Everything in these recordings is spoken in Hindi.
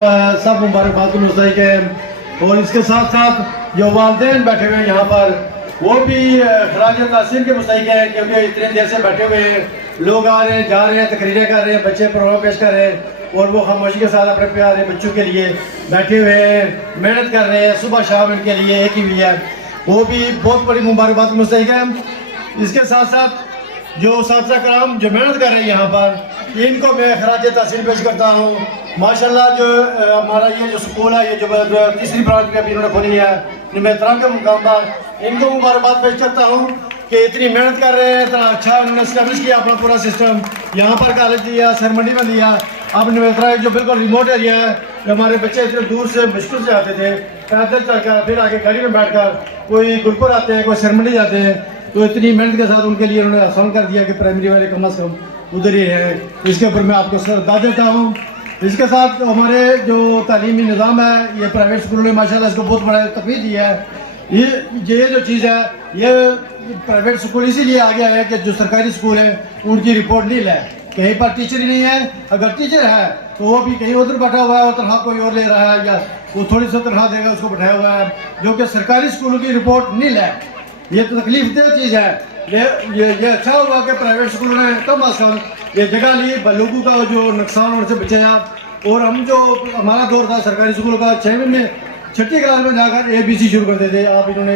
सब मुबारकबाद मुस्तहिक है। और इसके साथ साथ जो वालिदैन बैठे हुए हैं यहाँ पर वो भी खराज तासीर के मुस्तहिक है, क्योंकि इतने देर से बैठे हुए हैं, लोग आ रहे हैं जा रहे हैं, तकरीरें कर रहे हैं, बच्चे प्रोग्राम पेश कर रहे हैं और वो खामोशी के साथ अपने प्यारे बच्चों के लिए बैठे हुए हैं, मेहनत कर रहे हैं, सुबह शाम इनके लिए एक ही हुई है, वो भी बहुत बड़ी मुबारकबाद मुस्तहिक है। इसके साथ साथ जो साथी कराम जो मेहनत कर रहे हैं यहाँ पर, इनको मैं खराज तासीर पेश करता हूँ। माशाल्लाह जो हमारा ये जो स्कूल है, ये जो तीसरी ब्रांच में अभी इन्होंने खोली है, एहतराम के मुकाम पर इनको मुबारकबाद पेश करता हूँ कि इतनी मेहनत कर रहे हैं, इतना अच्छा इन्होंने इस्टेब्लिश किया अपना पूरा सिस्टम, यहाँ पर कॉलेज दिया, सरमंडी में दिया। अब नेत्रा जो बिल्कुल रिमोट एरिया है, हमारे बच्चे इतने दूर से मुश्किल से आते थे, पैदल चलकर फिर आगे गाड़ी में बैठकर कोई गुलपुर आते हैं, कोई सरमंडी जाते हैं, तो इतनी मेहनत के साथ उनके लिए उन्होंने आसान कर दिया कि प्राइमरी वाले कम अज़ कम उधर ही है। इसके ऊपर मैं आपको सरदा देता हूँ। इसके साथ हमारे जो तालीमी निज़ाम है, ये प्राइवेट स्कूलों ने माशाल्लाह इसको बहुत बड़ा तकवीज़ दिया है। ये जो चीज़ है, ये प्राइवेट स्कूल इसीलिए आ गया है कि जो सरकारी स्कूल है उनकी रिपोर्ट नील है, कहीं पर टीचर ही नहीं है, अगर टीचर है तो वो भी कहीं उधर बैठा हुआ है, तनख्वाह कोई और ले रहा है, या वो थोड़ी सी तनख्वाह देगा उसको बैठाया हुआ है, जो कि सरकारी स्कूलों की रिपोर्ट नील है। ये तो तकलीफ दह चीज़ है। ये अच्छा हुआ कि प्राइवेट स्कूलों ने कम अज़ कम ये जगह ली, लोगों का जो नुकसान उनसे बचाया। और हम जो हमारा दौर था सरकारी स्कूल का, 6वीं में 6ठी क्लास में जाकर ABC शुरू करते थे, आप इन्होंने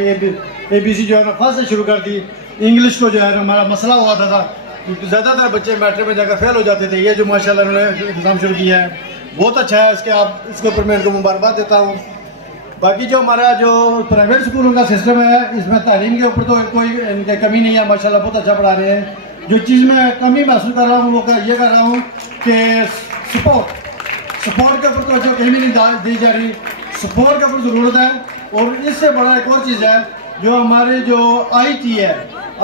ABC जो है ना फर्स्ट से शुरू कर दी। इंग्लिश को जो है ना हमारा मसला हुआ था, ज़्यादातर बच्चे मैट्रिक में जाकर फेल हो जाते थे। ये जो माशाल्लाह इन्होंने इंतज़ाम शुरू किया है बहुत अच्छा है, इसके ऊपर मैं इनको मुबारकबाद देता हूँ। बाकी जो हमारा जो प्राइवेट स्कूलों का सिस्टम है, इसमें तालीम के ऊपर तो कोई इनकी कमी नहीं है, माशाल्लाह बहुत अच्छा पढ़ा रहे हैं। जो चीज़ मैं कमी महसूस कर रहा हूँ वो ये कर रहा हूँ कि सपोर्ट के ऊपर तो अच्छा कहीं भी नहीं दी जा रही, सपोर्ट के ऊपर ज़रूरत है। और इससे बड़ा एक और चीज़ है, जो हमारे जो IT है,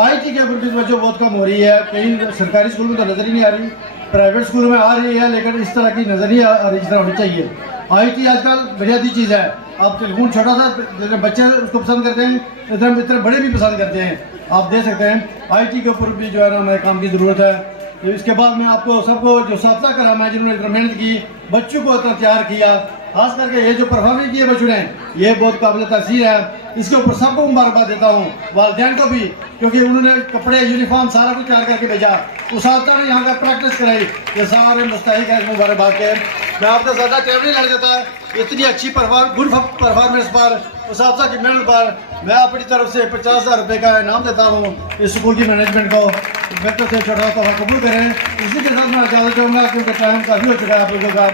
IT के ऊपर भी बच्चों बहुत कम हो रही है। कहीं सरकारी स्कूल में तो नज़र ही नहीं आ रही, प्राइवेट स्कूल में आ रही है, लेकिन इस तरह की नज़र नहीं आ रही जिस तरह होनी चाहिए। IT आजकल बुनियादी चीज़ है। आप टेलीफोन छोटा सा बच्चे उसको पसंद करते हैं, इतने बड़े भी पसंद करते हैं, आप दे सकते हैं। IT के ऊपर भी जो है ना हमें काम की ज़रूरत है। इसके बाद मैं आपको सबको जो साथी कराम है, जिन्होंने मेहनत की, बच्चों को इतना तैयार किया, खास करके ये जो परफॉर्मेंस किए बच्चों ने, ये बहुत काबिल तासीर है। इसके ऊपर सबको मुबारकबाद देता हूँ, वालिदैन को भी, क्योंकि उन्होंने कपड़े यूनिफॉर्म सारा कुछ तैयार करके भेजा, उसाता ने यहाँ का प्रैक्टिस कराई, ये सारे मुस्तहिक है मुबारकबाद के। मैं आपका ज़्यादा टाइम नहीं लग जाता, इतनी अच्छी गुड परफॉर्मेंस पर, उसाता की मेहनत पर मैं अपनी तरफ से 50,000 रुपये का इनाम देता हूँ इस स्कूल की मैनेजमेंट को। बेहतर से छोटा तोहफा कबूल करें। इसी के साथ मैं इजाज़त चाहूँगा, क्योंकि टाइम काफ़ी हो चुका है आप लोगों का।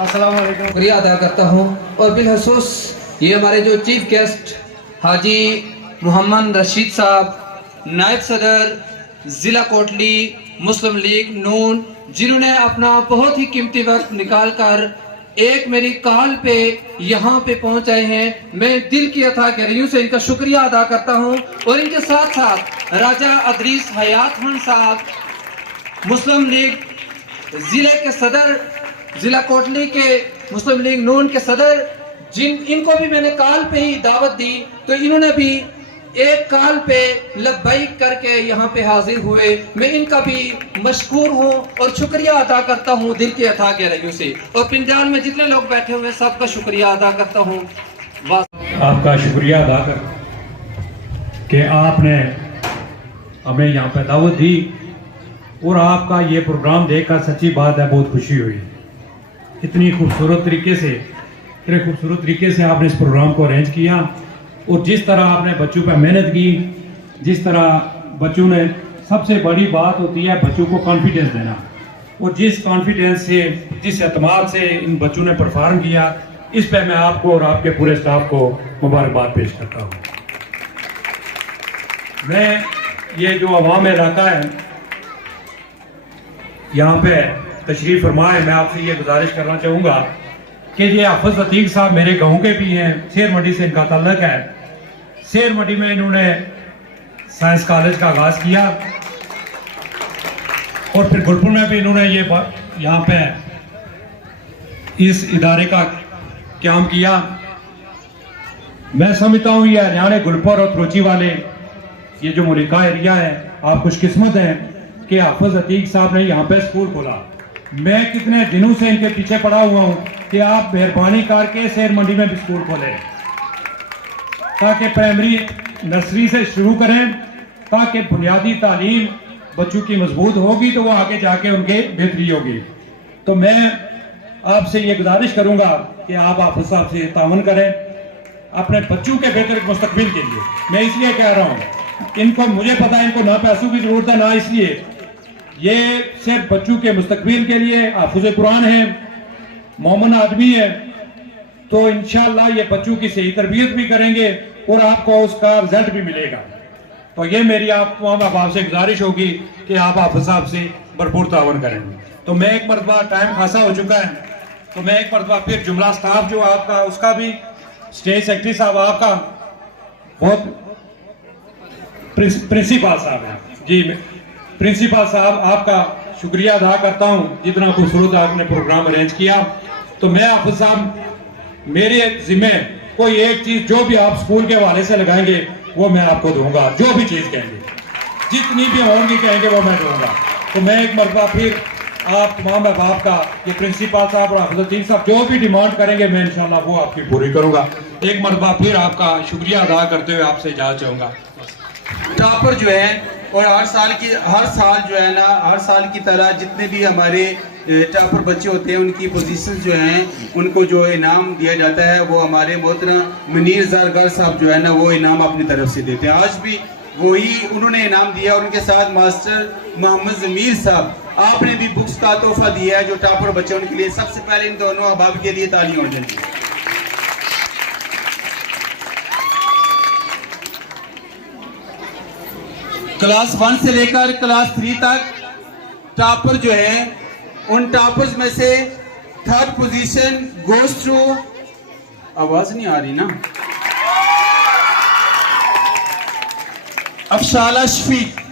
अस्सलाम वालेकुम। शुक्रिया अदा करता हूँ। और बिलखसूस ये हमारे जो चीफ गेस्ट हाजी मोहम्मद रशीद साहब, नायब सदर ज़िला कोटली मुस्लिम लीग नून, जिन्होंने अपना बहुत ही कीमती वक्त निकाल कर एक मेरी कॉल पे यहाँ पे पहुँच आए हैं। मैं दिल की अथा गहराइयों से इनका शुक्रिया अदा करता हूँ। और इनके साथ साथ राजा अदरीस हयात खान साहब, मुस्लिम लीग ज़िले के सदर, ज़िला कोटली के मुस्लिम लीग नून के सदर, इनको भी मैंने कॉल पे ही दावत दी, तो इन्होंने भी एक कॉल पे लब्बैक करके यहाँ पे हाजिर हुए। मैं इनका भी मशकूर हूँ और शुक्रिया अदा करता हूँ दिल के अथा गहराइयों से। और पिंजाल में जितने लोग बैठे हुए सबका शुक्रिया अदा करता हूँ। आपका शुक्रिया अदा कर कि आपने हमें यहाँ पे दावत दी, और आपका ये प्रोग्राम देखकर सच्ची बात है बहुत खुशी हुई। इतनी खूबसूरत तरीके से आपने इस प्रोग्राम को अरेंज किया, और जिस तरह आपने बच्चों पर मेहनत की, जिस तरह बच्चों ने, सबसे बड़ी बात होती है बच्चों को कॉन्फिडेंस देना, और जिस कॉन्फिडेंस से, जिस एतमाद से इन बच्चों ने परफॉर्म किया, इस पर मैं आपको और आपके पूरे स्टाफ को मुबारकबाद पेश करता हूँ। मैं ये जो अवाम इलाका है यहाँ पे तशरीफ़ फरमाए, मैं आपसे ये गुजारिश करना चाहूँगा कि ये हाफिज़ अतीक साहब मेरे गाँव के भी हैं, शेर मंडी से इनका ताल्लुक है। शेर मंडी में इन्होंने साइंस कॉलेज का आगाज़ किया, और फिर गुलपुर में भी इन्होंने ये यहाँ पे इस इदारे का क़याम किया। मैं समझता हूँ ये हरियाणा गुलपुर और त्रोची वाले ये जो मुलिका एरिया है, आप खुशकिस्मत हैं कि हाफिज़ अतीक साहब ने यहाँ पे स्कूल खोला। मैं कितने दिनों से इनके पीछे पड़ा हुआ हूँ कि आप मेहरबानी करके शेर मंडी में भी स्कूल खोलें, ताकि प्राइमरी नर्सरी से शुरू करें, ताकि बुनियादी तालीम बच्चों की मजबूत होगी तो वो आगे जाके उनके बेहतरी होगी। तो मैं आपसे ये गुजारिश करूंगा कि आप हाफिज साहब से तावन करें अपने बच्चों के बेहतर मुस्तकबिल के लिए। मैं इसलिए कह रहा हूँ, इनको मुझे पता है इनको ना पैसों की जरूरत है ना इसलिए, ये सिर्फ बच्चों के मुस्तकबिल के लिए हाफिज कुरान है, मोमिन आदमी है, तो इंशाअल्लाह ये बच्चों की सही तरबियत भी करेंगे और आपको उसका रिजल्ट भी मिलेगा। तो ये मेरी आप माँ बाप से गुजारिश होगी कि आप हाफिज साहब से भरपूर तावन करें। तो मैं एक मरतबा, टाइम खासा हो चुका है, तो मैं एक मरतबा फिर जुमला स्टाफ जो आपका, उसका भी स्टेज सेक्रेटरी साहब आपका बहुत, प्रिंसिपल साहब हैं जी, प्रिंसिपल साहब आपका शुक्रिया अदा करता हूं जितना खूबसूरत आपने प्रोग्राम अरेंज किया। तो मैं हाफिज साहब, मेरे जिम्मे कोई एक चीज जो भी आप स्कूल के हवाले से लगाएंगे वो मैं आपको दूंगा, जो भी चीज कहेंगे, जितनी भी होंगी कहेंगे वो मैं दूंगा। तो मैं एक मरतबा फिर आप तमाम बाप का, ये प्रिंसिपल साहब और हाफिज साहब जो भी डिमांड करेंगे मैं इंशाल्लाह वो आपकी पूरी करूंगा। एक मरतबा फिर आपका शुक्रिया अदा करते हुए आपसे इजाज़त चाहूंगा। टॉपर जो है, और हर साल जो है ना, हर साल की तरह जितने भी हमारे टॉपर बच्चे होते हैं उनकी पोजीशन जो हैं उनको जो इनाम दिया जाता है वो हमारे मोहतरम मुनीर ज़रगर साहब जो है ना वो इनाम अपनी तरफ से देते हैं। आज भी वही उन्होंने इनाम दिया और उनके साथ मास्टर मोहम्मद ज़मीर साहब, आपने भी बुक्स का तोहफा दिया है जो टॉपर बच्चे उनके लिए। सबसे पहले इन दोनों अहबाब के लिए ताली होनी चाहिए। क्लास 1 से लेकर क्लास 3 तक टॉपर जो है, उन टॉपर्स में से 3rd पोजीशन गोज टू, आवाज नहीं आ रही ना, Afshala Shafiq.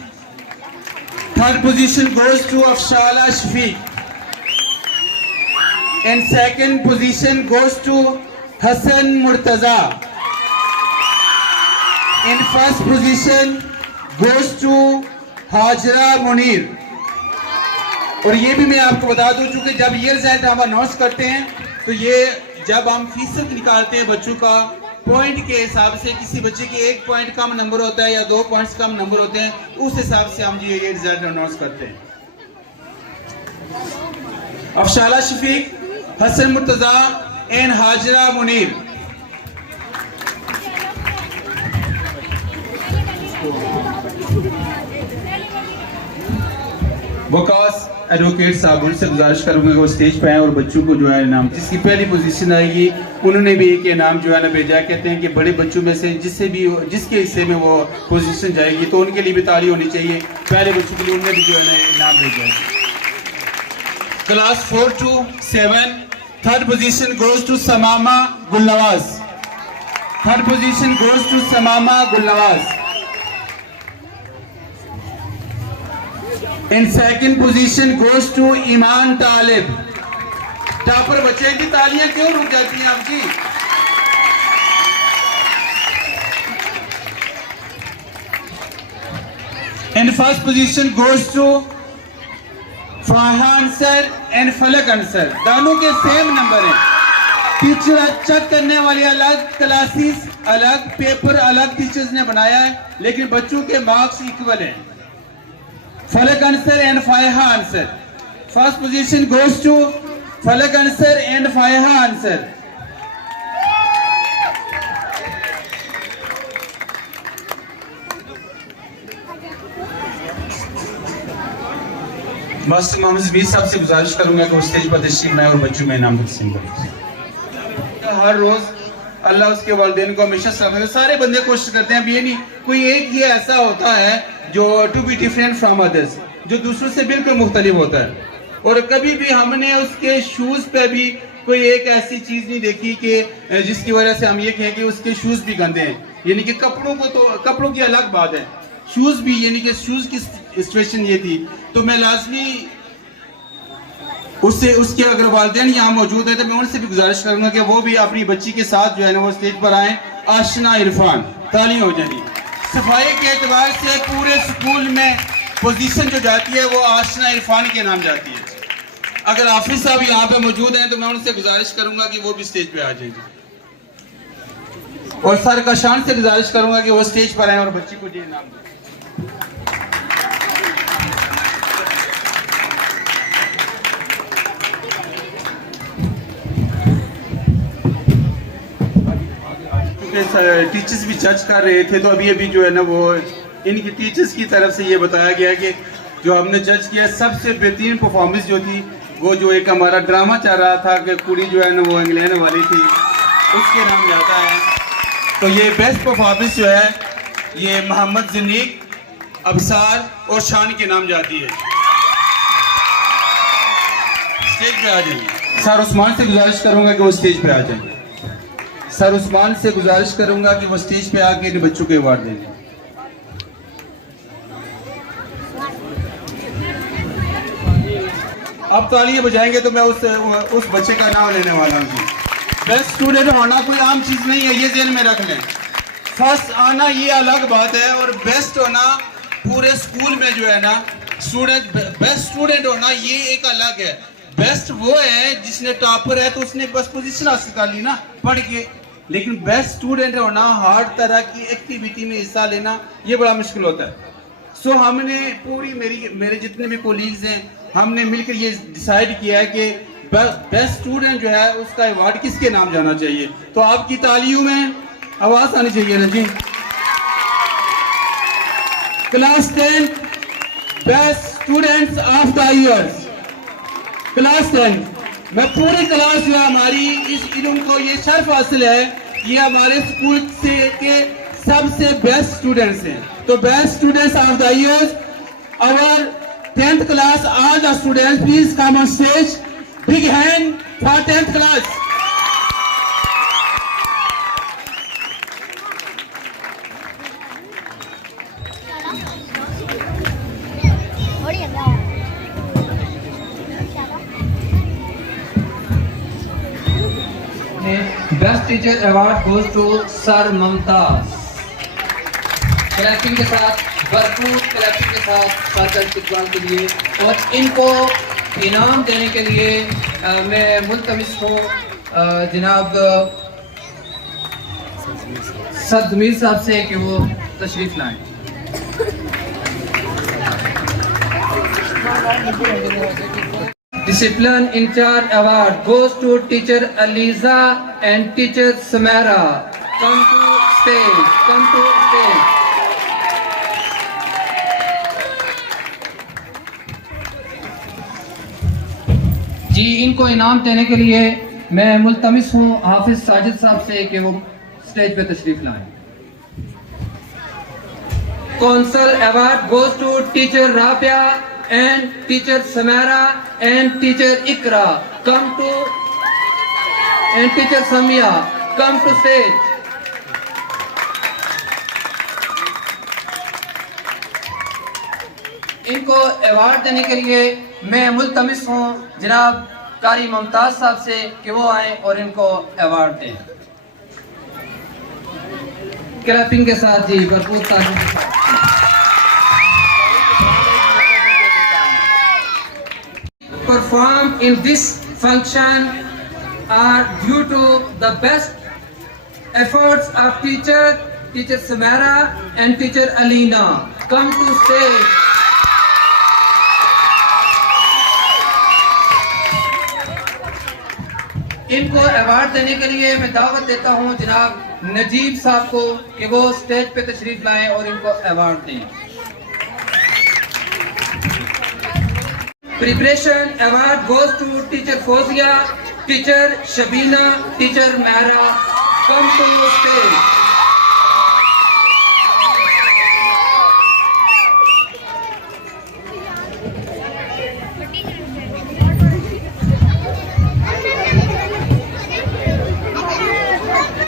3rd position goes to Afshala Shafiq. And 2nd position goes to Hassan Murtaza. And 1st position goes to Hajra Munir. और ये भी मैं आपको बता दूं, चूंकि जब ये रिजल्ट हम अनाउंस करते हैं तो ये जब हम फीसद निकालते हैं बच्चों का पॉइंट के हिसाब से, किसी बच्चे के 1 पॉइंट कम नंबर होता है या 2 पॉइंट्स कम नंबर होते हैं, उस हिसाब से हम ये रिजल्ट अनाउंस करते हैं। अफशाला शफीक, हसन मुर्तजा एंड हाजरा मुनीर। वकास एडवोकेट साहब, उनसे गुजारिश करूंगा वो स्टेज पे आए और बच्चों को जो है इनाम, जिसकी पहली पोजीशन आएगी उन्होंने भी एक इनाम जो है ना भेजा। कहते हैं कि बड़े बच्चों में से जिसके हिस्से में वो पोजीशन जाएगी तो उनके लिए भी ताली होनी चाहिए। पहले बच्चों के लिए उन्होंने भी जो है ना इनाम भेजा है। Class 4 to 7 3rd position goes to Samama Gulnawaz. 3rd position goes to Samama Gulnawaz. In 2nd position goes to Iman Talib. Topper बच्चे की तालियां क्यों रुक जाती हैं आपकी? In 1st position goes to Faha Ansar and Falak Ansar. दोनों के सेम नंबर हैं। टीचर चेक करने वाले अलग, क्लासेस अलग, पेपर अलग टीचर्स ने बनाया है, लेकिन बच्चों के मार्क्स इक्वल हैं। Falak Ansar and Fayha Ansar. 1st position goes to Falak Ansar and Fayha Ansar. Master Mohammad Zameer Sahab से गुजारिश करूंगा कि वो स्टेज पर तशरीफ लाएं और बच्चों में इनाम तकसीम करें। हर रोज अल्लाह उसके वालिदैन को हमेशा सलामत। सारे बंदे कोशिश करते हैं, अब ये नहीं कोई एक ही ऐसा होता है जो to be different from others, जो दूसरों से बिल्कुल मुख्तलिफ होता है। और कभी भी हमने उसके शूज पे भी कोई एक ऐसी चीज नहीं देखी कि जिसकी वजह से हम ये कहें कि उसके शूज भी गंदे हैं। यानी कि कपड़ों की अलग बात है, शूज भी, यानी कि शूज की सिचुएशन ये थी। तो मैं लाजमी उसके अगर वालिदैन यहाँ मौजूद है तो मैं उनसे भी गुजारिश करूंगा कि वो भी अपनी बच्ची के साथ जो है ना वो स्टेज पर आए। आशना इरफान, ताली हो जाएगी। सफाई के एतबार से पूरे स्कूल में पोजीशन जो जाती है वो आशना इरफान के नाम जाती है। अगर हाफिज साहब यहाँ पे मौजूद हैं तो मैं उनसे गुजारिश करूंगा कि वो भी स्टेज पे आ जाए। और सर कशान से गुजारिश करूंगा कि वो स्टेज पर आए और बच्ची को ये इनाम दें। टीचर्स भी जज कर रहे थे तो अभी जो है ना वो इनकी टीचर्स की तरफ से ये बताया गया कि जो हमने जज किया सबसे बेहतरीन परफॉर्मेंस जो थी वो जो एक हमारा ड्रामा चल रहा था कि कुड़ी जो है ना वो इंग्लैंड वाली थी, उसके नाम जाता है। तो ये बेस्ट परफॉर्मेंस जो है ये मोहम्मद जनीक, अबसार और शान के नाम जाती है। स्टेज पे आ जाइए। सर उस्मान से गुजारिश करूंगा कि वो स्टेज पे आ जाए। सर उस्मान से गुजारिश करूंगा कि वो स्टेज पे आके इन बच्चों को अवार्ड देंगे। अब तालियां बजाएंगे तो मैं उस बच्चे का नाम लेने वाला हूँ। बेस्ट स्टूडेंट होना कोई आम चीज नहीं है, ये ज़हन में रख लें। फर्स्ट आना ये अलग बात है और बेस्ट होना पूरे स्कूल में जो है ना बेस्ट स्टूडेंट होना ये एक अलग है। बेस्ट वो है जिसने टॉपर है तो उसने बस पोजीशन हासिल कर ली ना पढ़ के, लेकिन बेस्ट स्टूडेंट होना हर तरह की एक्टिविटी में हिस्सा लेना ये बड़ा मुश्किल होता है। सो हमने पूरी मेरे जितने भी कोलीग्स हैं हमने मिलकर ये डिसाइड किया है कि बेस्ट स्टूडेंट जो है उसका अवार्ड किसके नाम जाना चाहिए। तो आपकी तालियों में आवाज आनी चाहिए ना जी। Class 10 best students of the year. Class 10 मैं पूरी क्लास जो है हमारी इनको ये शर्फ हासिल है, ये हमारे स्कूल से के सबसे बेस्ट स्टूडेंट्स हैं। तो best students of the year our 10th class, all the students please come on stage. Big hand for 10th class. Best teacher award goes to sir Mumtaz. Clapping के साथ, भरपूर क्लैपिंग के साथ सर का इस्तकबाल के लिए और इनको इनाम देने के लिए मैं मुल्तमिस हूँ जनाब सर जमीर साहब से कि वो तशरीफ लाएं। Discipline Incharge Award goes to Teacher Aliza and Teacher Samara. Come to stage. Come to stage. जी इनको इनाम देने के लिए मैं मुल्तमिस हूँ हाफिज साजिद साहब से कि वो स्टेज पे तशरीफ लाएं। Council award goes to teacher Rabia and teacher Samara and teacher Ikra. Come to and teacher Samia. Come to stage. इनको अवार्ड देने के लिए मैं मुल्तमिस हूँ जनाब कारी मुमताज साहब से कि वो आए और इनको अवार्ड दें। क्लैपिंग के साथ जी भरपूर तालियों के साथ। Performed in this function are due to the best efforts of teacher Samara and teacher Alina. Come to stage. इनको अवार्ड देने के लिए मैं दावत देता हूं जनाब नजीब साहब को कि वो स्टेज पे तशरीफ लाएं और इनको अवार्ड दें। Preparation award goes to teacher Fozia, teacher Shabina, teacher Mara. Come to stage.